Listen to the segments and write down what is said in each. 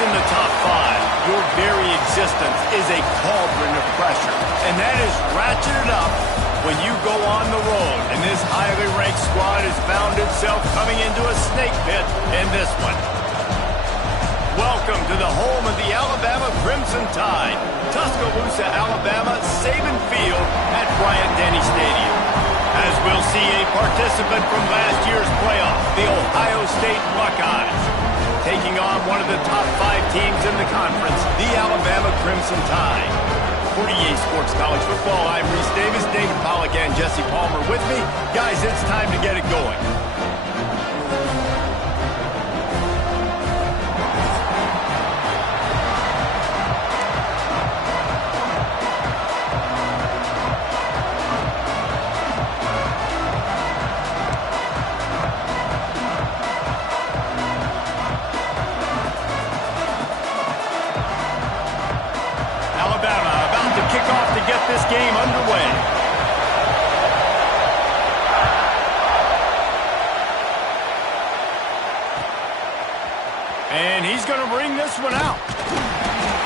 in the top 5, your very existence is a cauldron of pressure. And that is ratcheted up when you go on the road. And this highly ranked squad has found itself coming into a snake pit in this one. Welcome to the home of the Alabama Crimson Tide. Tuscaloosa, Alabama, Saban Field at Bryant-Denny Stadium. As we'll see a participant from last year's playoff, the Ohio State Buckeyes, taking on one of the top 5 teams in the conference, the Alabama Crimson Tide. For EA Sports College Football, I'm Reese Davis, David Pollack, and Jesse Palmer with me. Guys, it's time to get it going. Get this game underway. And he's going to bring this one out.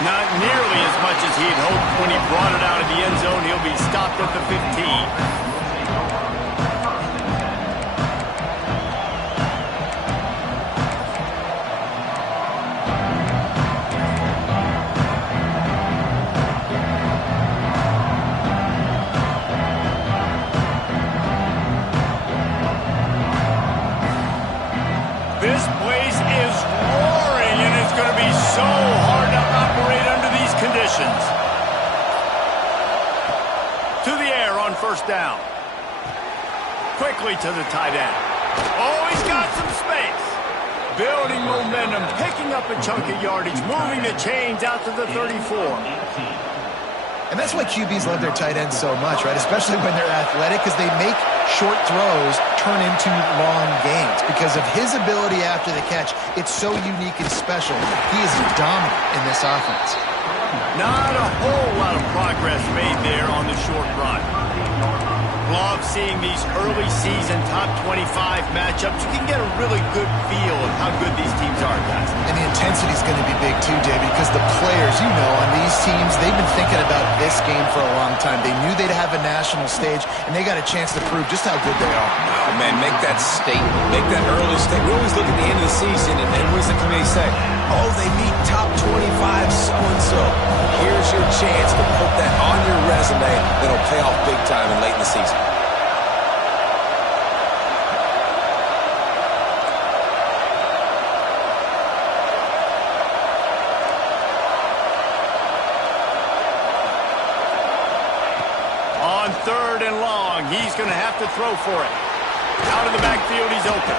Not nearly as much as he'd hoped when he brought it out of the end zone. He'll be stopped at the 15. This place is roaring, and it's going to be so hard to operate under these conditions. To the air on first down. Quickly to the tight end. Oh, he's got some space. Building momentum, picking up a chunk of yardage, moving the chains out to the 34. And that's why QBs love their tight ends so much, right? Especially when they're athletic, because they make short throws turn into long gains. Because of his ability after the catch, it's so unique and special. He is dominant in this offense. Not a whole lot of progress made there on the short run. Love seeing these early season top 25 matchups. You can get a really good feel of how good these teams are, guys. And the intensity is going to be big too, David, because the players, you know, on these teams, they've been thinking about this game for a long time. They knew they'd have a national stage, and they got a chance to prove just how good they are. Oh, man, make that statement. Make that early statement. We always look at the end of the season, and what does the committee say? Oh, they meet top 25 so-and-so. Here's your chance to put that on your resume that'll pay off big time and late in the season. On 3rd and long, he's going to have to throw for it. Out of the backfield, he's open.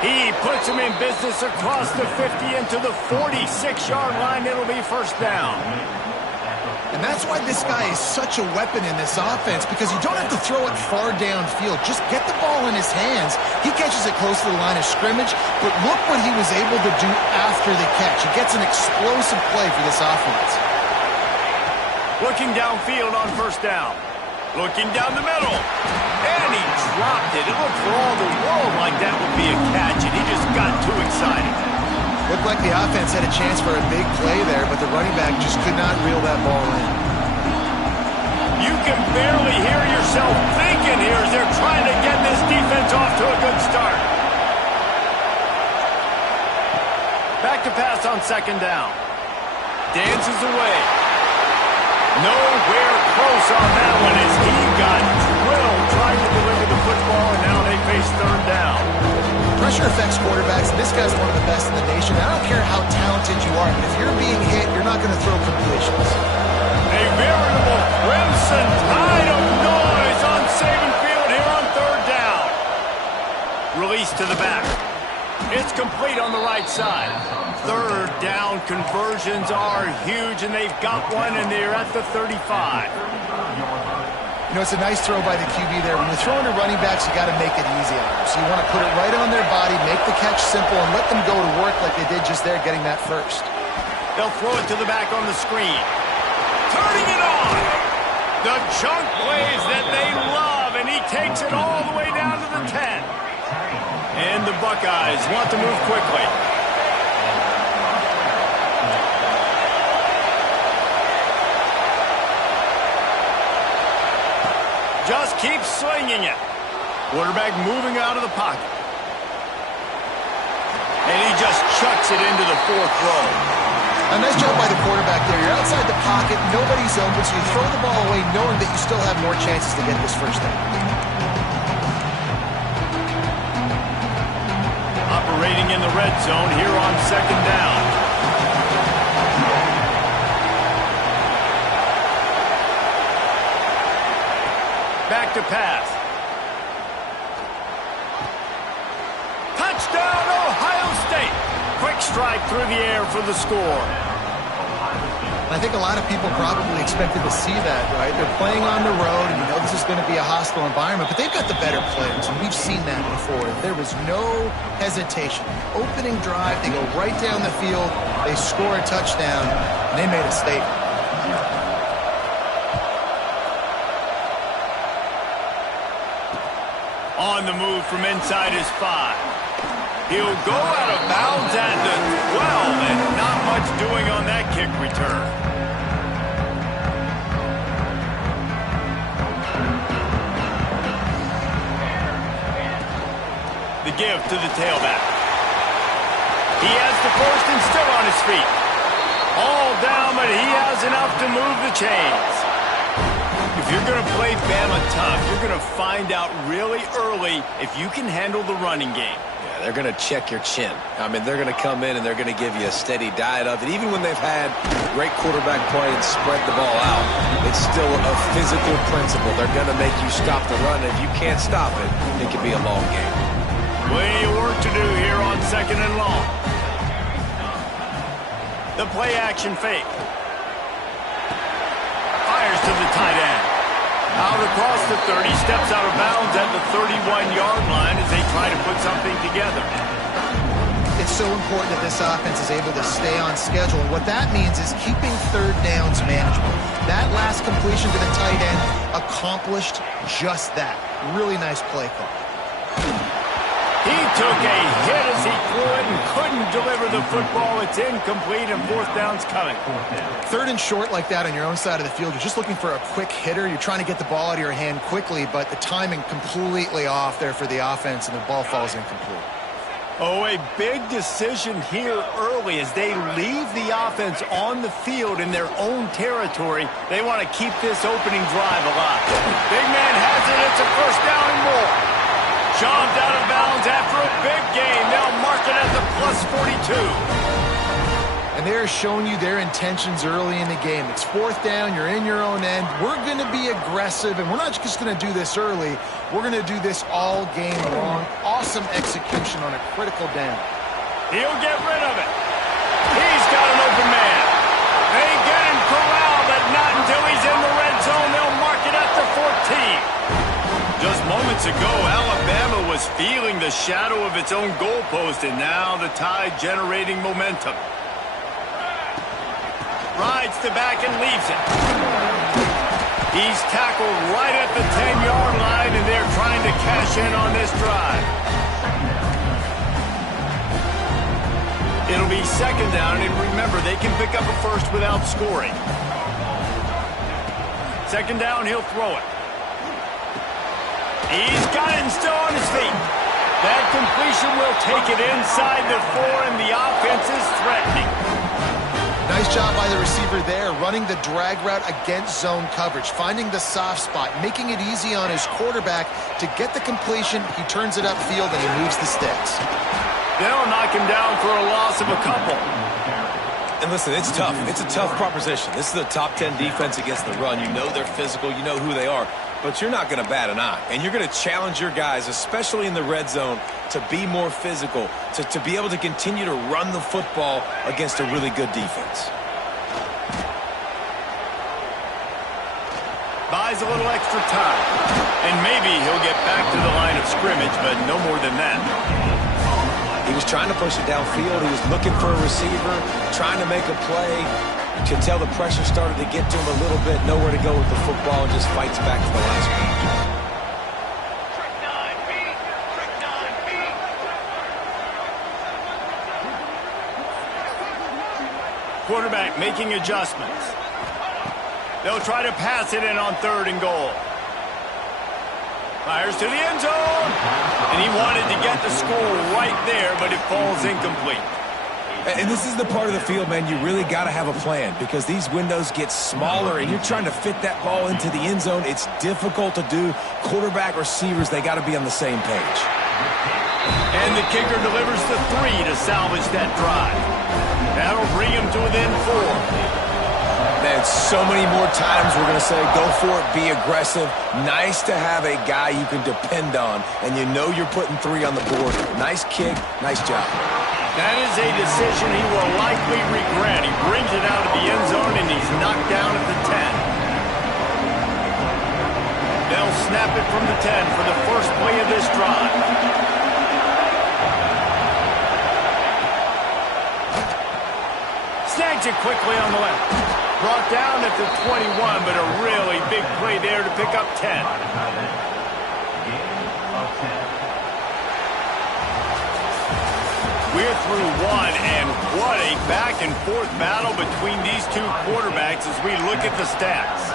He puts him in business across the 50 into the 46-yard line. It'll be first down. And that's why this guy is such a weapon in this offense, because you don't have to throw it far downfield. Just get the ball in his hands. He catches it close to the line of scrimmage, but look what he was able to do after the catch. He gets an explosive play for this offense. Looking downfield on first down. Looking down the middle. And he dropped it. It looked for all the world like that would be a catch, and he just got too excited. Looked like the offense had a chance for a big play there, but the running back just could not reel that ball in. You can barely hear yourself thinking here as they're trying to get this defense off to a good start. Back to pass on second down. Dances away. Nowhere close on that one as he got drilled trying to deliver the football, and now they face third down. Pressure affects quarterbacks, and this guy's one of the best in the nation. I don't care how talented you are, but if you're being hit, you're not going to throw completions. A veritable crimson tide of noise on Saban Field here on third down. Release to the back. It's complete on the right side. Third down conversions are huge, and they've got one, and they're at the 35. You know, it's a nice throw by the QB there. When you're throwing to running backs, you got to make it easy on them. So you want to put it right on their body, make the catch simple, and let them go to work like they did just there, getting that first. They'll throw it to the back on the screen. Turning it on. The chunk plays that they love, and he takes it all the way down to the 10. And the Buckeyes want to move quickly. keeps slinging it. Quarterback moving out of the pocket. And he just chucks it into the fourth row. A nice job by the quarterback there. You're outside the pocket, nobody's open, so you throw the ball away knowing that you still have more chances to get this first down. Operating in the red zone here on second down. Back to pass. Touchdown, Ohio State. Quick strike through the air for the score. I think a lot of people probably expected to see that, right? They're playing on the road, and you know this is going to be a hostile environment, but they've got the better players, and we've seen that before. There was no hesitation. Opening drive, they go right down the field, they score a touchdown, and they made a statement. On the move from inside his 5. He'll go out of bounds at the 12, and not much doing on that kick return. The give to the tailback. He has the first and still on his feet. All down, but he has enough to move the chains. If you're going to play Bama tough, you're going to find out really early if you can handle the running game. Yeah, they're going to check your chin. I mean, they're going to come in and they're going to give you a steady diet of it. Even when they've had great quarterback play and spread the ball out, it's still a physical principle. They're going to make you stop the run. If you can't stop it, it can be a long game. Plenty of work to do here on second and long. The play action fake. Fires to the tight end. Out across the 30, steps out of bounds at the 31-yard line as they try to put something together. It's so important that this offense is able to stay on schedule, and what that means is keeping third downs manageable. That last completion to the tight end accomplished just that. Really nice play call. He took a hit as he threw it and couldn't deliver the football. It's incomplete, and fourth down's coming. Third and short like that on your own side of the field, you're just looking for a quick hitter. You're trying to get the ball out of your hand quickly, but the timing completely off there for the offense, and the ball falls incomplete. Oh, a big decision here early as they leave the offense on the field in their own territory. They want to keep this opening drive alive. Big man has it. It's a first down and more. Shoved out of bounds after a big game. They'll mark it at the +42. And they're showing you their intentions early in the game. It's fourth down. You're in your own end. We're going to be aggressive, and we're not just going to do this early. We're going to do this all game long. Awesome execution on a critical down. He'll get rid of it. He's got an open man. They get him corralled, but not until he's in the red zone. They'll mark it at the 14. Just moments ago, Alabama was feeling the shadow of its own goalpost, and now the Tide generating momentum. Rides the back and leaves it. He's tackled right at the 10-yard line, and they're trying to cash in on this drive. It'll be second down, and remember, they can pick up a first without scoring. Second down, he'll throw it. He's got it and still on his feet. That completion will take it inside the 4, and the offense is threatening. Nice job by the receiver there, running the drag route against zone coverage, finding the soft spot, making it easy on his quarterback to get the completion. He turns it upfield, and he moves the sticks. They'll knock him down for a loss of a couple. And listen, it's tough. It's a tough proposition. This is a top 10 defense against the run. You know they're physical. You know who they are. But you're not going to bat an eye. And you're going to challenge your guys, especially in the red zone, to be more physical, to be able to continue to run the football against a really good defense. Buys a little extra time. And maybe he'll get back to the line of scrimmage, but no more than that. He was trying to push it downfield. He was looking for a receiver, trying to make a play. You could tell the pressure started to get to him a little bit, nowhere to go with the football, and just fights back to the line of scrimmage. Quarterback making adjustments. They'll try to pass it in on 3rd and goal. Fires to the end zone. And he wanted to get the score right there, but it falls incomplete. And this is the part of the field, man, you really got to have a plan because these windows get smaller and you're trying to fit that ball into the end zone. It's difficult to do. Quarterback, receivers, they got to be on the same page. And the kicker delivers the 3 to salvage that drive. That'll bring him to within 4. Man, so many more times we're going to say, go for it, be aggressive. Nice to have a guy you can depend on, and you know you're putting 3 on the board. Nice kick, nice job. That is a decision he will likely regret. He brings it out of the end zone, and he's knocked down at the 10. They'll snap it from the 10 for the first play of this drive. Snags it quickly on the left. Brought down at the 21, but a really big play there to pick up 10. We're through 1, and what a back-and-forth battle between these two quarterbacks as we look at the stats.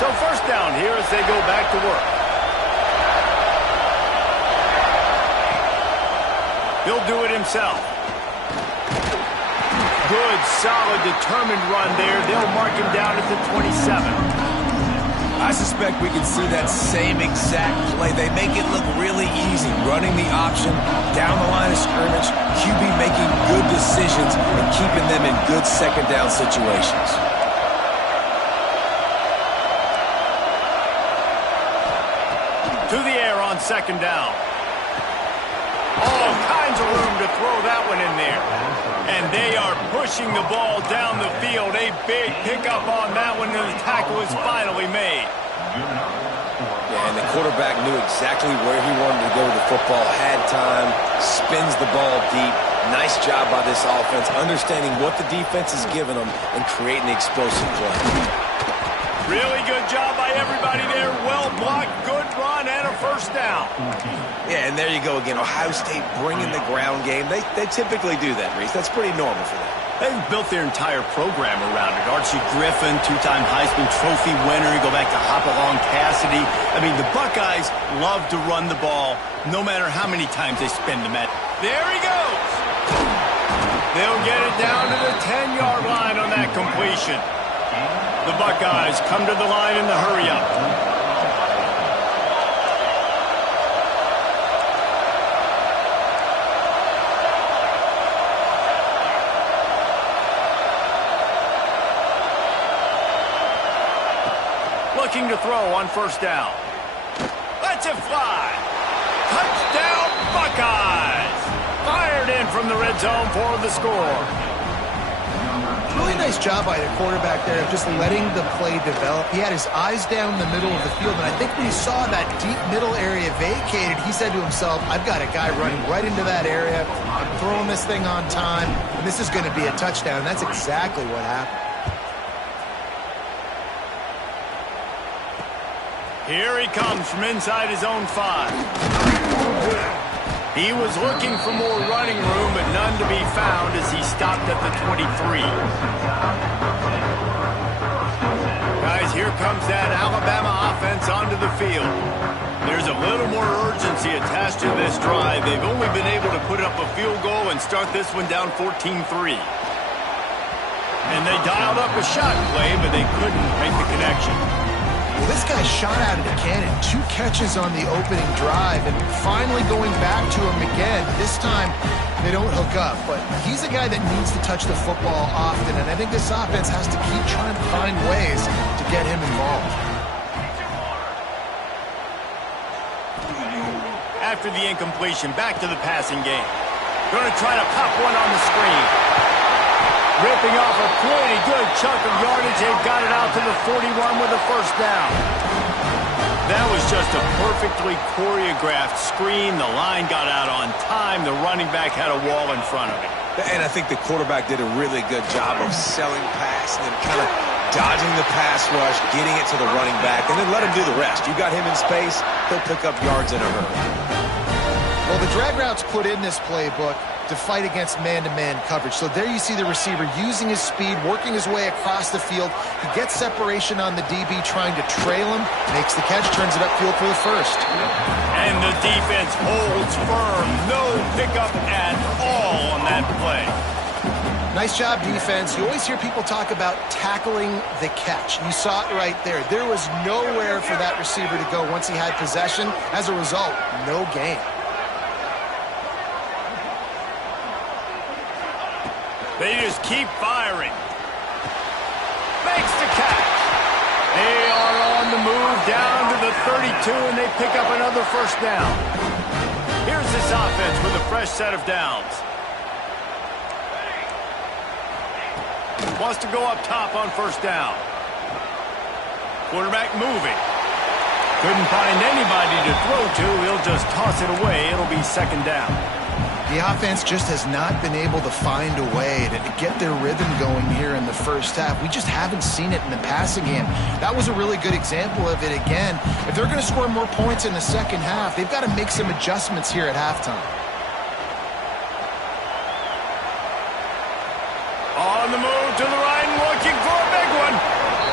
So first down here as they go back to work. He'll do it himself. Good, solid, determined run there. They'll mark him down at the 27. I suspect we can see that same exact play. They make it look really easy, running the option down the line of scrimmage, QB making good decisions and keeping them in good second down situations. To the air on second down. All kinds of room to throw that one in there. And they are pushing the ball down the field. A big pickup on that one, and the tackle is finally made. Yeah, and the quarterback knew exactly where he wanted to go with the football, had time, spins the ball deep. Nice job by this offense, understanding what the defense is giving them and creating the explosive play. Really good job by everybody there. Well blocked, good run, and a first down. Yeah, and there you go again. Ohio State bringing the ground game. They typically do that, Reese. That's pretty normal for them. They've built their entire program around it. Archie Griffin, 2-time Heisman Trophy winner. You go back to Hopalong Cassidy. I mean, the Buckeyes love to run the ball, no matter how many times they spin the net. There he goes. They'll get it down to the 10-yard line on that completion. The Buckeyes come to the line in the hurry-up. Looking to throw on first down. Lets it fly. Touchdown, Buckeyes! Fired in from the red zone for the score. Really nice job by the quarterback there of just letting the play develop. He had his eyes down the middle of the field, and I think when he saw that deep middle area vacated, he said to himself, I've got a guy running right into that area. I'm throwing this thing on time, and this is going to be a touchdown, and that's exactly what happened. Here he comes from inside his own 5. He was looking for more running room, but none to be found as he stopped at the 23. Guys, here comes that Alabama offense onto the field. There's a little more urgency attached to this drive. They've only been able to put up a field goal and start this one down 14-3. And they dialed up a shot play, but they couldn't make the connection. Well, this guy shot out of the cannon, 2 catches on the opening drive, and finally going back to him again. This time, they don't hook up, but he's a guy that needs to touch the football often, and I think this offense has to keep trying to find ways to get him involved. After the incompletion, back to the passing game. Going to try to pop one on the screen. Ripping off a pretty good chunk of yardage. They've got it out to the 41 with a first down. That was just a perfectly choreographed screen. The line got out on time. The running back had a wall in front of him. And I think the quarterback did a really good job of selling pass and then kind of dodging the pass rush, getting it to the running back, and then let him do the rest. You got him in space, he'll pick up yards in a hurry. Well, the drag route's put in this playbook to fight against man-to-man coverage. So there you see the receiver using his speed, working his way across the field. He gets separation on the DB, trying to trail him, makes the catch, turns it upfield for the first. And the defense holds firm. No pickup at all on that play. Nice job, defense. You always hear people talk about tackling the catch. You saw it right there. There was nowhere for that receiver to go once he had possession. As a result, no gain. They just keep firing. Makes the catch. They are on the move down to the 32, and they pick up another first down. Here's this offense with a fresh set of downs. Wants to go up top on first down. Quarterback moving. Couldn't find anybody to throw to. He'll just toss it away. It'll be second down. The offense just has not been able to find a way to get their rhythm going here in the first half. We just haven't seen it in the passing game. That was a really good example of it again. If they're going to score more points in the second half, they've got to make some adjustments here at halftime. On the move to the right, looking for a big one.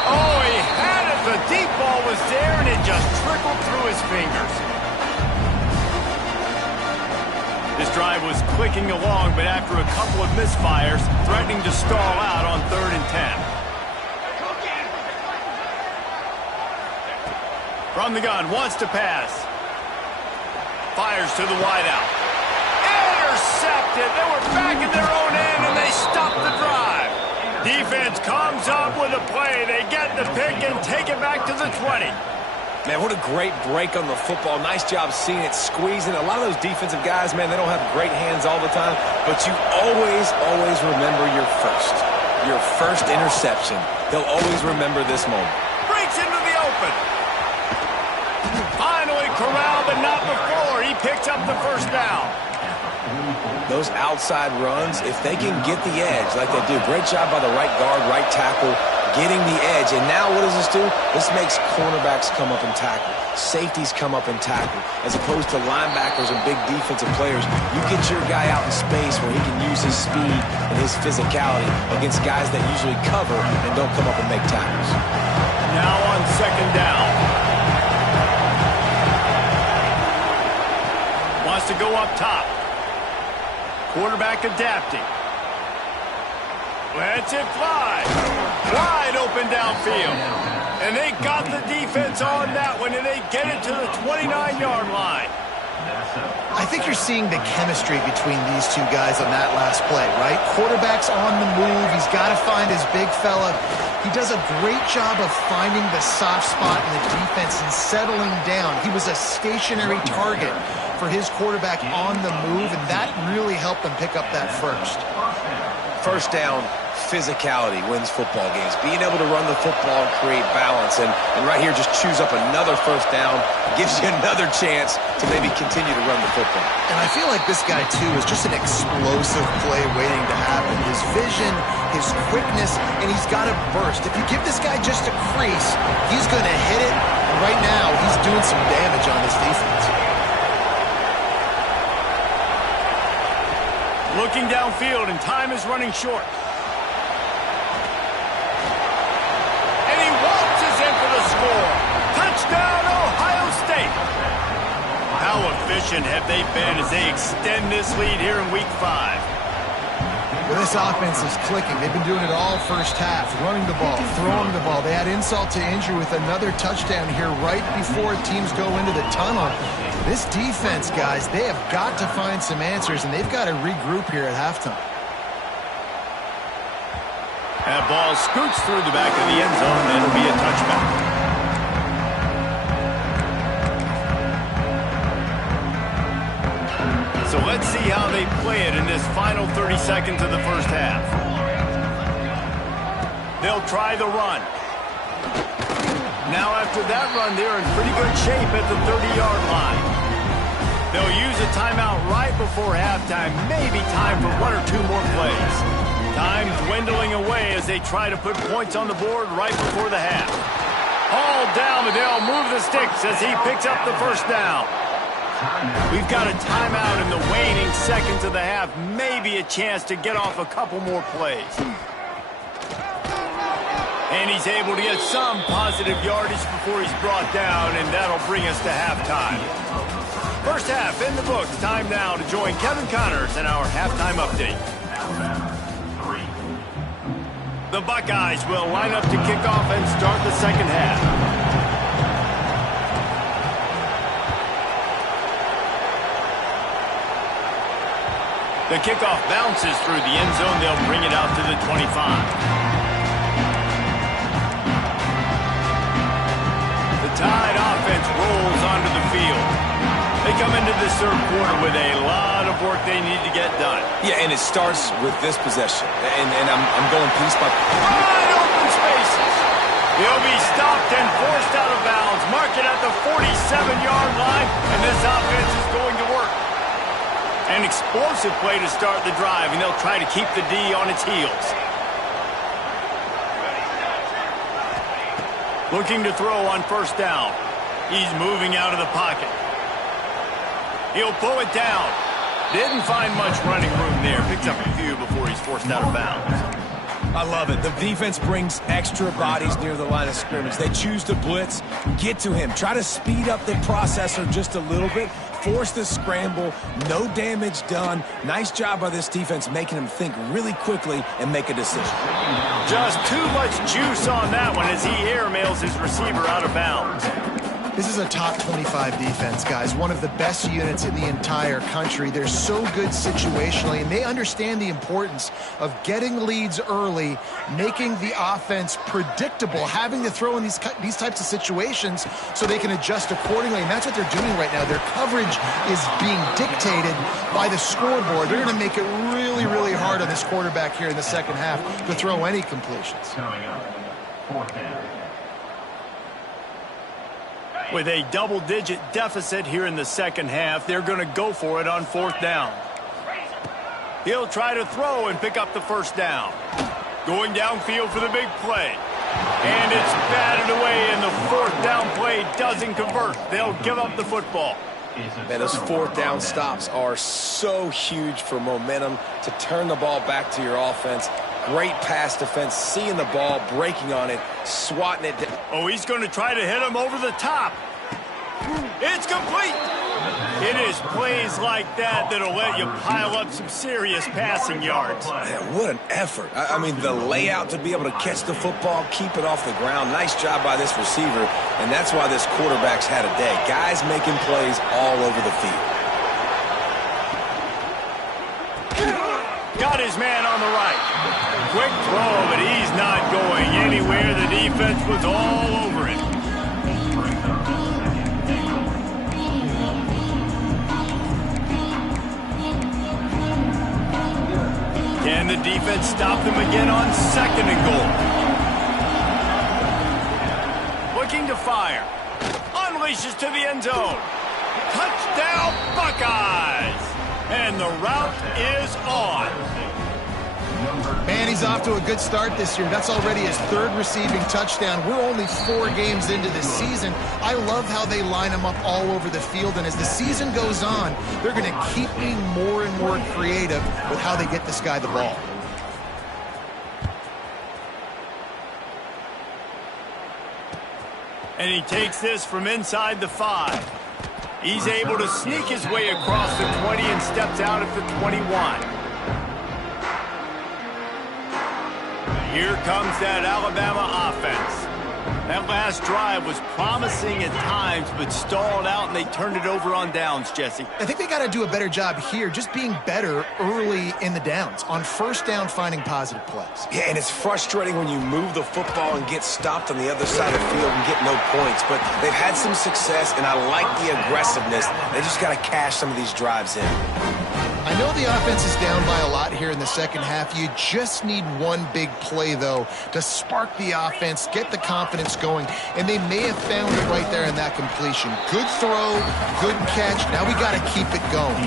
Oh, he had it. The deep ball was there, and it just trickled through his fingers. This drive was clicking along, but after a couple of misfires, threatening to stall out on 3rd and 10. From the gun, wants to pass. Fires to the wideout. Intercepted. They were back in their own end, and they stopped the drive. Defense comes up with a play. They get the pick and take it back to the 20. Man, what a great break on the football. Nice job seeing it, squeezing. A lot of those defensive guys, man, they don't have great hands all the time, but you always remember your first interception. They'll always remember this moment. Breaks into the open. Finally corralled, but not before. He picks up the first down. Those outside runs, if they can get the edge like they do, great job by the right guard, right tackle, getting the edge. And now what does this do? This makes cornerbacks come up and tackle. Safeties come up and tackle. As opposed to linebackers and big defensive players, you get your guy out in space where he can use his speed and his physicality against guys that usually cover and don't come up and make tackles. Now on second down. Wants to go up top. Quarterback adapting. Lets it fly. Wide open downfield. And they got the defense on that one, and they get it to the 29-yard line. I think you're seeing the chemistry between these two guys on that last play, right? Quarterback's on the move. He's got to find his big fella. He does a great job of finding the soft spot in the defense and settling down. He was a stationary target for his quarterback on the move, and that really helped them pick up that first. First down, physicality wins football games. Being able to run the football and create balance. And right here, just choose up another first down. Gives you another chance to maybe continue to run the football. And I feel like this guy, too, is just an explosive play waiting to happen. His vision, his quickness, and he's got a burst. If you give this guy just a crease, he's going to hit it. Right now, he's doing some damage on this defense. Looking downfield, and time is running short. And he waltzes in for the score. Touchdown, Ohio State. How efficient have they been as they extend this lead here in Week 5? Well, this offense is clicking. They've been doing it all first half, running the ball, throwing the ball. They had insult to injury with another touchdown here right before teams go into the tunnel. This defense, guys, they have got to find some answers, and they've got to regroup here at halftime. That ball scoots through the back of the end zone, and it'll be a touchback. So let's see how they play it in this final 30 seconds of the first half. They'll try the run. Now after that run, they're in pretty good shape at the 30-yard line. They'll use a timeout right before halftime, maybe time for one or two more plays. Time dwindling away as they try to put points on the board right before the half. All down, but they'll move the sticks as he picks up the first down. We've got a timeout in the waning seconds of the half. Maybe a chance to get off a couple more plays. And he's able to get some positive yardage before he's brought down, and that'll bring us to halftime. First half in the books. Time now to join Kevin Connors in our halftime update. The Buckeyes will line up to kick off and start the second half. The kickoff bounces through the end zone. They'll bring it out to the 25. The Tide offense rolls onto the field. They come into this third quarter with a lot of work they need to get done. Yeah, and it starts with this possession. And I'm going piece by piece. Wide open spaces. He'll be stopped and forced out of bounds. Mark it at the 47-yard line, and this offense is going to work. An explosive play to start the drive, and they'll try to keep the D on its heels. Looking to throw on first down. He's moving out of the pocket. He'll pull it down. Didn't find much running room there. Picks up a few before he's forced out of bounds. I love it. The defense brings extra bodies near the line of scrimmage. They choose to blitz, get to him, try to speed up the processor just a little bit, force the scramble, no damage done. Nice job by this defense making him think really quickly and make a decision. Just too much juice on that one as he airmails his receiver out of bounds. This is a top 25 defense, guys. One of the best units in the entire country. They're so good situationally, and they understand the importance of getting leads early, making the offense predictable, having to throw in these types of situations so they can adjust accordingly. And that's what they're doing right now. Their coverage is being dictated by the scoreboard. They're going to make it really, really hard on this quarterback here in the second half to throw any completions. Coming up, fourth down. With a double-digit deficit here in the second half, they're going to go for it on fourth down. He'll try to throw and pick up the first down. Going downfield for the big play. And it's batted away, and the fourth down play doesn't convert. They'll give up the football. Man, those fourth down stops are so huge for momentum to turn the ball back to your offense. Great pass defense, seeing the ball, breaking on it, swatting it down. Oh, he's going to try to hit him over the top. It's complete. It is plays like that that'll let you pile up some serious passing yards. Man, what an effort. I mean, the layout to be able to catch the football, keep it off the ground. Nice job by this receiver, and that's why this quarterback's had a day. Guys making plays all over the field. Got his man on the right. Quick throw, but he's not going anywhere. The defense was all over him. Can the defense stop them again on second and goal? Looking to fire. Unleashes to the end zone. Touchdown, Buckeyes! And the route is on. Man, he's off to a good start this year. That's already his third receiving touchdown. We're only 4 games into this season. I love how they line him up all over the field, and as the season goes on, they're going to keep being more and more creative with how they get this guy the ball. And he takes this from inside the 5. He's able to sneak his way across the 20 and steps out at the 21. Here comes that Alabama offense. That last drive was promising at times, but stalled out, and they turned it over on downs, Jesse. I think they got to do a better job here, just being better early in the downs. On first down, finding positive plays. Yeah, and it's frustrating when you move the football and get stopped on the other side of the field and get no points. But they've had some success, and I like the aggressiveness. They just got to cash some of these drives in. I know the offense is down by a lot here in the second half. You just need one big play, though, to spark the offense, get the confidence going, and they may have found it right there in that completion. Good throw, good catch. Now we got to keep it going.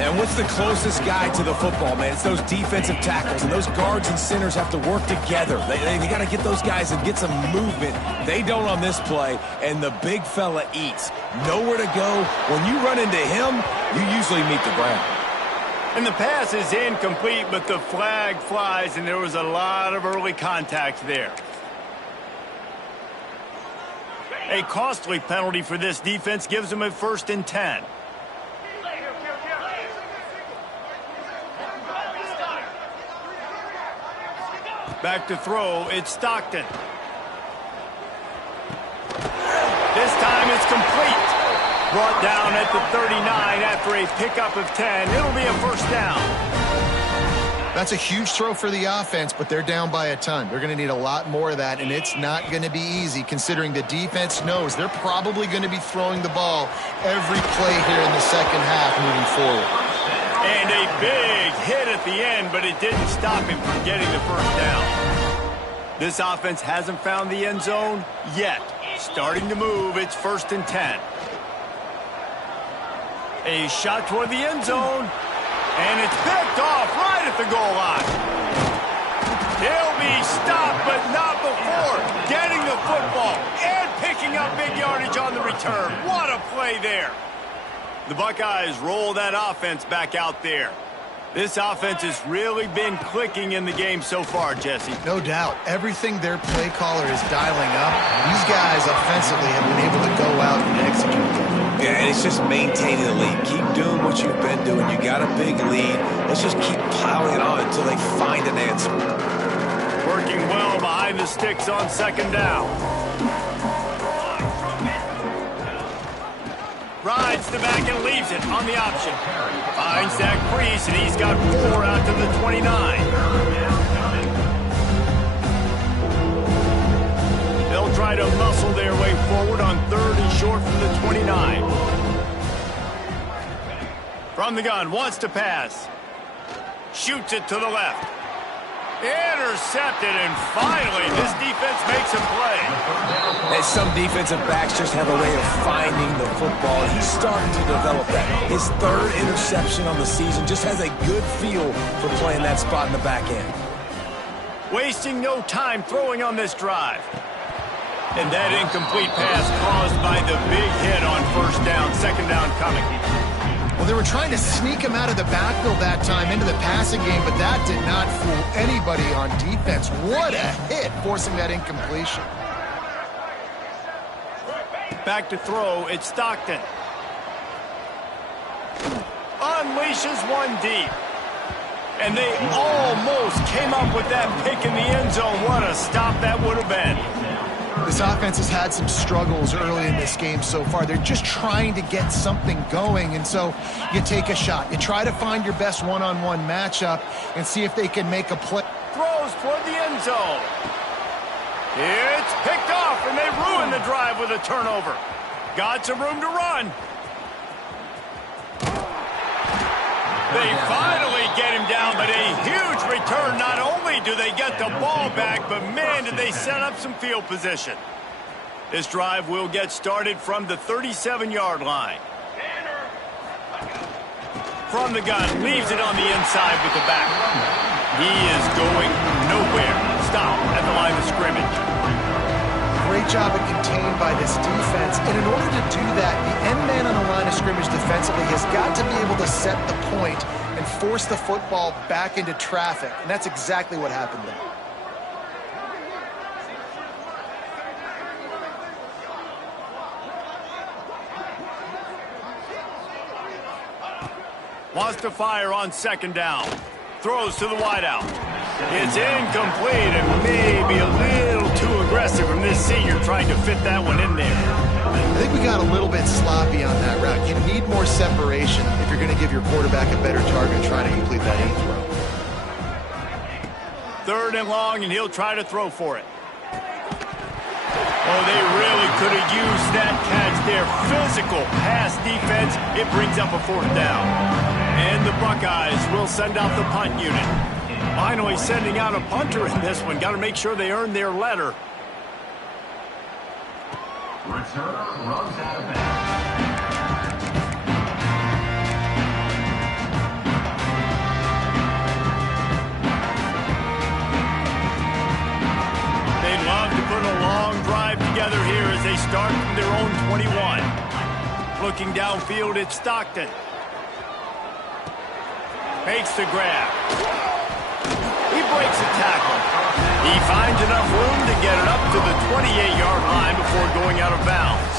And what's the closest guy to the football, man? It's those defensive tackles, and those guards and centers have to work together. They got to get those guys and get some movement. They don't on this play, and the big fella eats. Nowhere to go. When you run into him, you usually meet the ground. And the pass is incomplete, but the flag flies, and there was a lot of early contact there. A costly penalty for this defense gives them a 1st and 10. Back to throw, it's Stockton. This time it's complete. Brought down at the 39 after a pickup of 10. It'll be a 1st down. That's a huge throw for the offense, but they're down by a ton. They're going to need a lot more of that, and it's not going to be easy considering the defense knows they're probably going to be throwing the ball every play here in the second half moving forward. And a big hit at the end, but it didn't stop him from getting the 1st down. This offense hasn't found the end zone yet. Starting to move, it's 1st and 10. A shot toward the end zone, and it's picked off right at the goal line. He'll be stopped, but not before getting the football and picking up big yardage on the return. What a play there. The Buckeyes roll that offense back out there. This offense has really been clicking in the game so far, Jesse. No doubt. Everything their play caller is dialing up, these guys offensively have been able to go out and execute. Yeah, and it's just maintaining the lead. Keep doing what you've been doing. You got a big lead. Let's just keep piling it on until they find an answer. Working well behind the sticks on 2nd down. Rides the back and leaves it on the option. Finds that crease, and he's got 4 out to the 29. They'll try to muscle their way forward on 3rd and short from the 29. From the gun, wants to pass. Shoots it to the left. Intercepted, and finally, this defense makes a play. And some defensive backs just have a way of finding the football, and he's starting to develop that. His 3rd interception on the season, just has a good feel for playing that spot in the back end. Wasting no time throwing on this drive. And that incomplete pass caused by the big hit on 1st down, 2nd down coming. Well, they were trying to sneak him out of the backfield that time into the passing game, but that did not fool anybody on defense. What a hit, forcing that incompletion. Back to throw, it's Stockton. Unleashes one deep. And they almost came up with that pick in the end zone. What a stop that would have been. This offense has had some struggles early in this game so far. They're just trying to get something going, and so you take a shot. You try to find your best one-on-one matchup and see if they can make a play. Throws toward the end zone. It's picked off, and they ruin the drive with a turnover. Got some room to run. They finally get him down, but a huge return. Not only do they get the ball back, but man, did they set up some field position. This drive will get started from the 37-yard line. From the gun, leaves it on the inside with the back. He is going nowhere. Stop at the line of scrimmage. Great job of contained by this defense. And in order to do that, the end man on the line of scrimmage defensively has got to be able to set the point and force the football back into traffic. And that's exactly what happened there. Wants to fire on 2nd down. Throws to the wideout. It's incomplete and maybe a little too aggressive from this senior trying to fit that one in there. I think we got a little bit sloppy on that route. You need more separation if you're going to give your quarterback a better target trying to complete that end throw. 3rd and long, and he'll try to throw for it. Oh, they really could have used that catch there. Physical pass defense. It brings up a 4th down. And the Buckeyes will send out the punt unit. Finally sending out a punter in this one. Got to make sure they earn their letter. start from their own 21. Looking downfield, it's Stockton. Makes the grab. He breaks a tackle. He finds enough room to get it up to the 28-yard line before going out of bounds.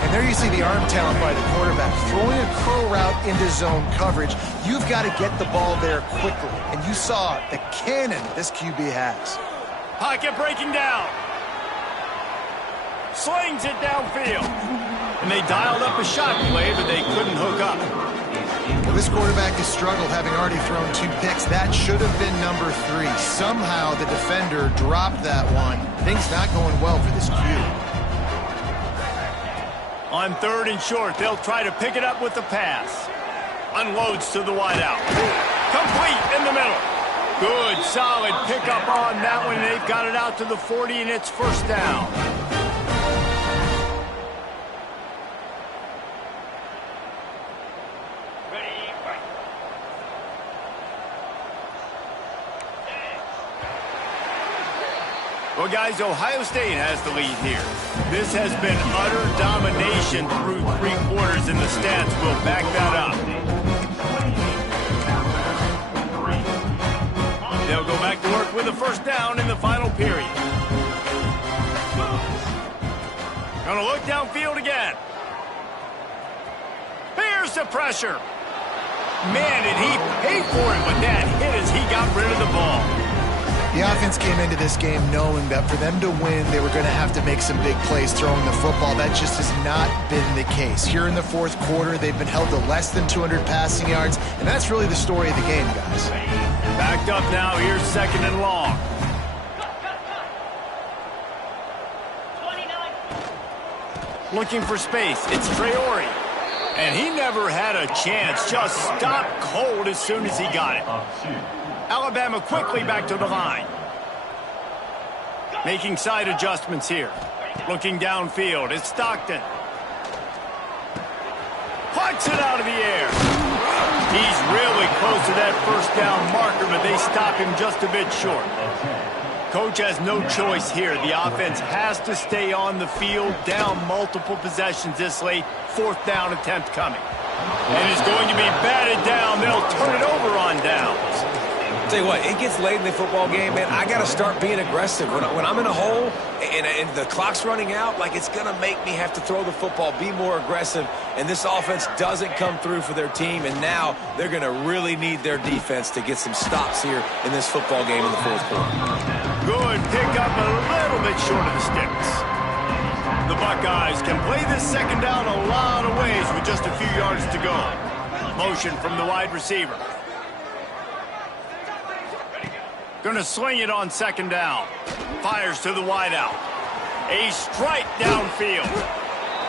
And there you see the arm talent by the quarterback. Throwing a curl route into zone coverage, you've got to get the ball there quickly. And you saw the cannon this QB has. Pocket breaking down. Slings it downfield. And they dialed up a shot play, but they couldn't hook up. Well, this quarterback has struggled, having already thrown 2 picks. That should have been number 3. Somehow the defender dropped that one. Things not going well for this Q. On 3rd and short, they'll try to pick it up with the pass. Unloads to the wideout. Complete in the middle. Good, solid pickup on that one. They've got it out to the 40, and it's first down. Well, guys, Ohio State has the lead here. This has been utter domination through 3 quarters, and the stats will back that up. They'll go back to work with a first down in the final period. Gonna look downfield again. Here's the pressure. Man, did he pay for it with that hit as he got rid of the ball. The offense came into this game knowing that for them to win, they were going to have to make some big plays throwing the football. That just has not been the case. Here in the 4th quarter, they've been held to less than 200 passing yards, and that's really the story of the game, guys. Backed up now. Here's 2nd and long. 29. Looking for space. It's Traore. And he never had a chance. Just stopped cold as soon as he got it. Alabama quickly back to the line. Making side adjustments here. Looking downfield. It's Stockton. Punts it out of the air. He's really close to that first down marker, but they stop him just a bit short. Coach has no choice here. The offense has to stay on the field, down multiple possessions this late. 4th down attempt coming. And it's going to be batted down. They'll turn it over on downs. Tell you what, it gets late in the football game, man. I got to start being aggressive. When I'm in a hole and the clock's running out, like, it's going to make me have to throw the football, be more aggressive. And this offense doesn't come through for their team, and now they're going to really need their defense to get some stops here in this football game in the 4th quarter. Good pickup, a little bit short of the sticks. The Buckeyes can play this 2nd down a lot of ways with just a few yards to go. Motion from the wide receiver. Going to swing it on 2nd down. Fires to the wideout. A strike downfield.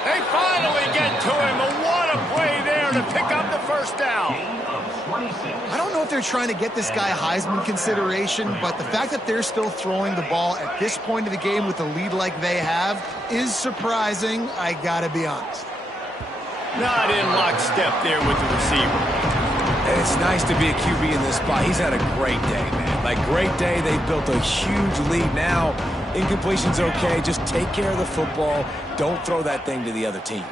They finally get to him. What a play there to pick up the first down. I don't know if they're trying to get this guy Heisman consideration, but the fact that they're still throwing the ball at this point of the game with a lead like they have is surprising, I gotta be honest. Not in lockstep there with the receiver. And it's nice to be a QB in this spot. He's had a great day, man. Like, great day. They've built a huge lead now. Incompletion's okay. Just take care of the football. Don't throw that thing to the other team.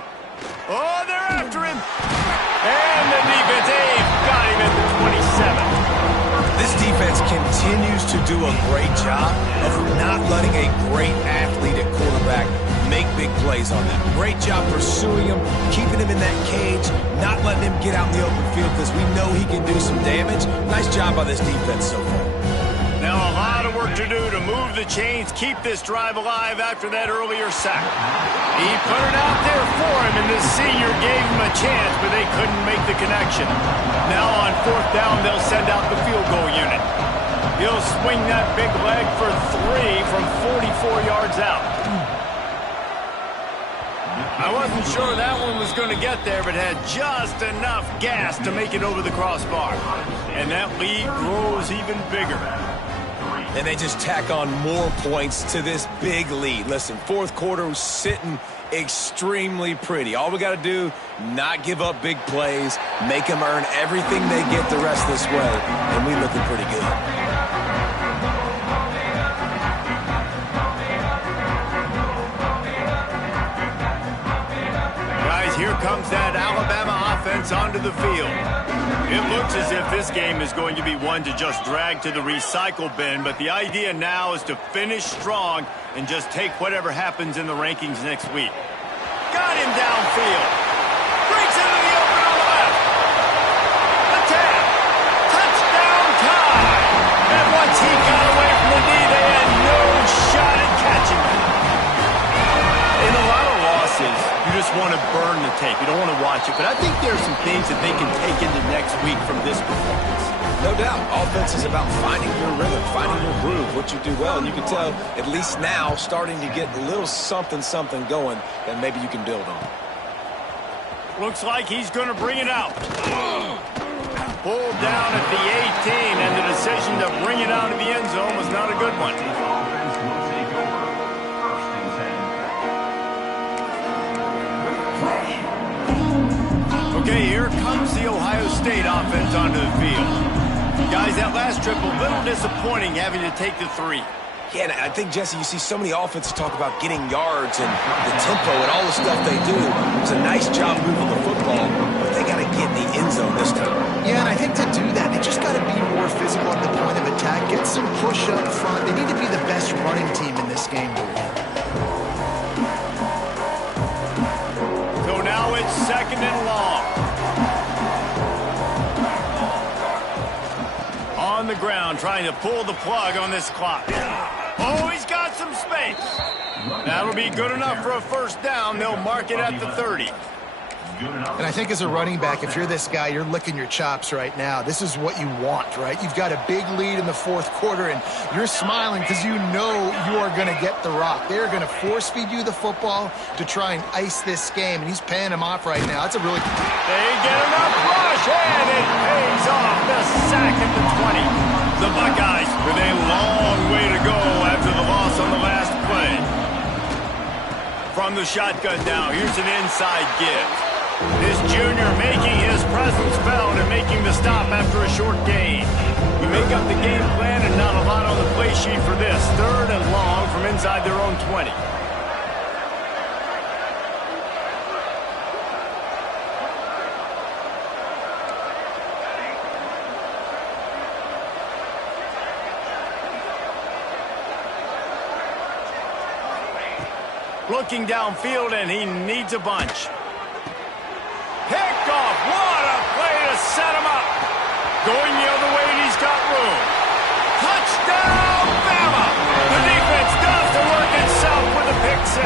Oh, they're after him. And the defense, they've got him at the 27. This defense continues to do a great job of not letting a great athlete at quarterback make big plays on them. Great job pursuing him, keeping him in that cage, not letting him get out in the open field because we know he can do some damage. Nice job by this defense so far. Now a lot of work to do to move the chains, keep this drive alive after that earlier sack. He put it out there for him, and the senior gave him a chance, but they couldn't make the connection. Now on 4th down, they'll send out the field goal unit. He'll swing that big leg for 3 from 44 yards out. I wasn't sure that one was going to get there, but had just enough gas to make it over the crossbar. And that lead grows even bigger. And they just tack on more points to this big lead. Listen, 4th quarter was sitting extremely pretty. All we got to do, not give up big plays, make them earn everything they get the rest of this way, and we looking pretty good. here comes that Alabama offense onto the field. It looks as if this game is going to be one to just drag to the recycle bin, but the idea now is to finish strong and just take whatever happens in the rankings next week. Got him downfield. Breaks into the open on the left. The tap. Touchdown tie. And once he got away from the knee, they had no shot at catching him. In a lot of losses, you just want to burn the tape. You don't want to watch it. But I think there are some things that they can take into next week from this performance. No doubt. Offense is about finding your rhythm, finding your groove, what you do well. And you can tell, at least now, starting to get a little something going that maybe you can build on. Looks like he's going to bring it out. Pulled down at the 18, and the decision to bring it out of the end zone was not a good one. Offense will take over. First and 10. Okay, here comes the Ohio State offense onto the field. Guys, that last trip, a little disappointing having to take the 3. Yeah, and I think, Jesse, you see so many offenses talk about getting yards and the tempo and all the stuff they do. It was a nice job moving the football, but they got to get in the end zone this time. Yeah, and I think to do that, they just got to be more physical at the point of attack, get some push up front. They need to be the best running team in this game to win. So now it's 2nd and long. On the ground, trying to pull the plug on this clock. Oh, he's got some space. That'll be good enough for a first down. They'll mark it at the 30. And I think as a running back, if you're this guy, you're licking your chops right now. This is what you want, right? You've got a big lead in the 4th quarter, and you're smiling because you know you are going to get the rock. They're going to force feed you the football to try and ice this game, and he's paying him off right now. That's a really... They get enough rush, and it pays off. The sack at the 20. The Buckeyes with a long way to go after the loss on the last play. From the shotgun now, here's an inside give. This junior making his presence felt and making the stop after a short gain. You make up the game plan and not a lot on the play sheet for this. 3rd and long from inside their own 20. Looking downfield, and he needs a bunch. Picked off. What a play to set him up. Going the other way, and he's got room. Touchdown, Bama! The defense does the work itself with a pick 6.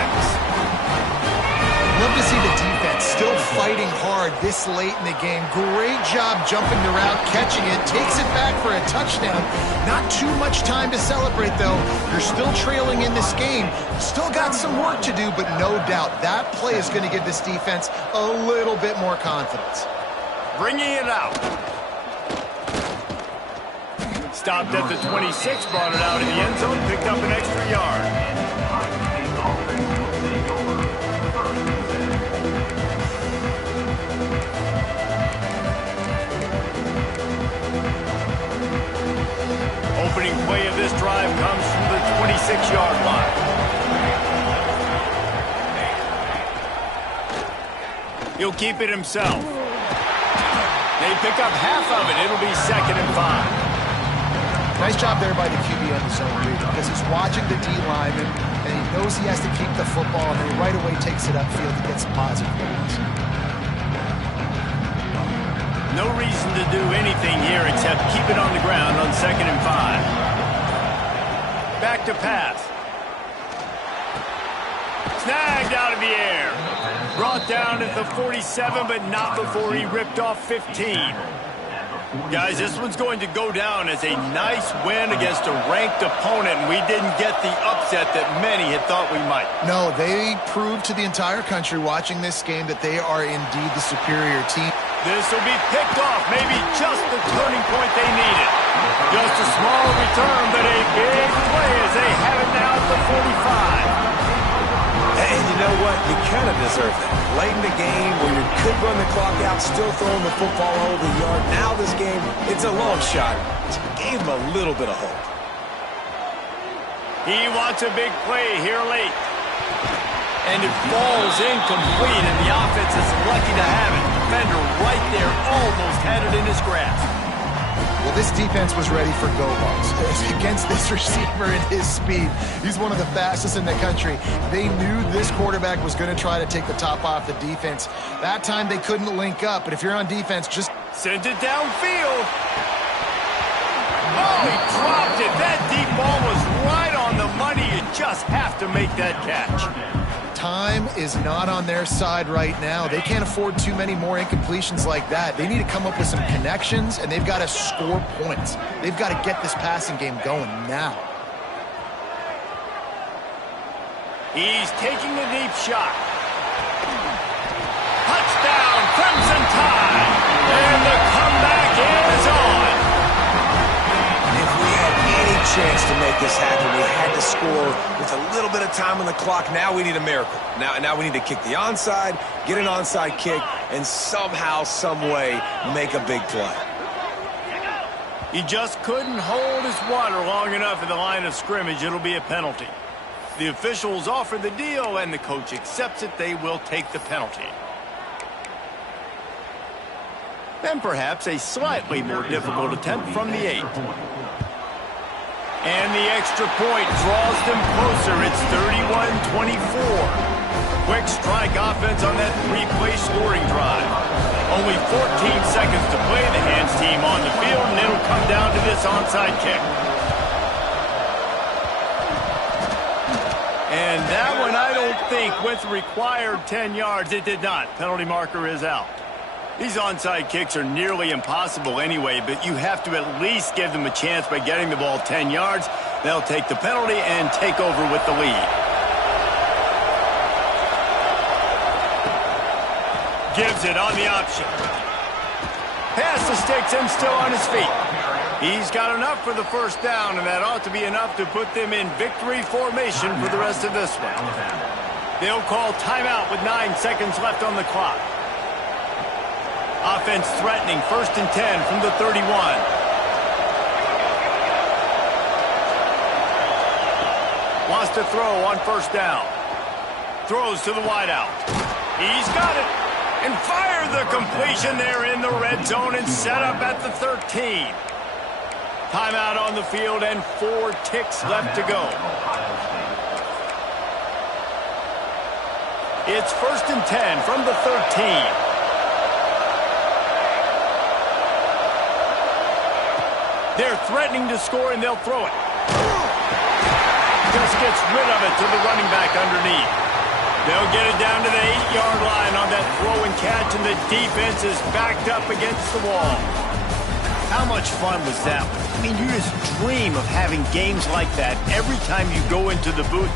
Love to see the defense still fighting hard this late in the game. Great job jumping the route, catching it, takes it back for a touchdown. Not too much time to celebrate, though. You're still trailing in this game. Still got some work to do, but no doubt that play is going to give this defense a little bit more confidence. Bringing it out. Stopped at the 26, brought it out in the end zone, picked up an extra yard. Opening play of this drive comes from the 26-yard line. He'll keep it himself. They pick up half of it. It'll be 2nd and 5. Nice job there by the QB on the zone read because he's watching the D lineman and he knows he has to keep the football, and then he right away takes it upfield to get some positive points. No reason to do anything here except keep it on the ground on 2nd and 5. Back to pass. Snagged out of the air. Brought down at the 47, but not before he ripped off 15. Guys, this one's going to go down as a nice win against a ranked opponent, and we didn't get the upset that many had thought we might. No, they proved to the entire country watching this game that they are indeed the superior team. This will be picked off, maybe just the turning point they needed. Just a small return, but a big play as they have it now at the 45. And you know what? You kind of deserve that. Late in the game where you could run the clock out, still throwing the football over the yard. Now this game, it's a long shot. It gave him a little bit of hope. He wants a big play here late. And it falls incomplete, and the offense is lucky to have it. Defender right there almost had it in his grasp. Well, this defense was ready for go-balls. Against this receiver and his speed, he's one of the fastest in the country. They knew this quarterback was going to try to take the top off the defense. That time they couldn't link up, but if you're on defense, just send it downfield. Oh, he dropped it. That deep ball was right on the money. You just have to make that catch. Time is not on their side right now. They can't afford too many more incompletions like that. They need to come up with some connections, and they've got to score points. They've got to get this passing game going now. He's taking the deep shot. Touchdown, Crimson Tide. And the comeback is on. If we had any chance to make this happen, we had to score with a little bit of time on the clock. Now we need a miracle. Now we need to kick the onside, get an onside kick, and somehow, some way, make a big play. He just couldn't hold his water long enough in the line of scrimmage. It'll be a penalty. The officials offer the deal, and the coach accepts it. They will take the penalty. Then perhaps a slightly more difficult attempt from the 8. And the extra point draws them closer. It's 31-24. Quick strike offense on that 3-play scoring drive. Only 14 seconds to play. The hands team on the field, and it'll come down to this onside kick. And that one, I don't think, went the required 10 yards. It did not. Penalty marker is out. These onside kicks are nearly impossible anyway, but you have to at least give them a chance by getting the ball 10 yards. They'll take the penalty and take over with the lead. Gives it on the option. Pass the sticks and still on his feet. He's got enough for the first down, and that ought to be enough to put them in victory formation for the rest of this one. They'll call timeout with 9 seconds left on the clock. Offense threatening, 1st and 10 from the 31. Wants to throw on 1st down. Throws to the wideout. He's got it. And fire the completion there in the red zone and set up at the 13. Timeout on the field and 4 ticks left to go. It's 1st and 10 from the 13. They're threatening to score, and they'll throw it. Just gets rid of it to the running back underneath. They'll get it down to the 8-yard line on that throw and catch, and the defense is backed up against the wall. How much fun was that one? I mean, you just dream of having games like that every time you go into the booth.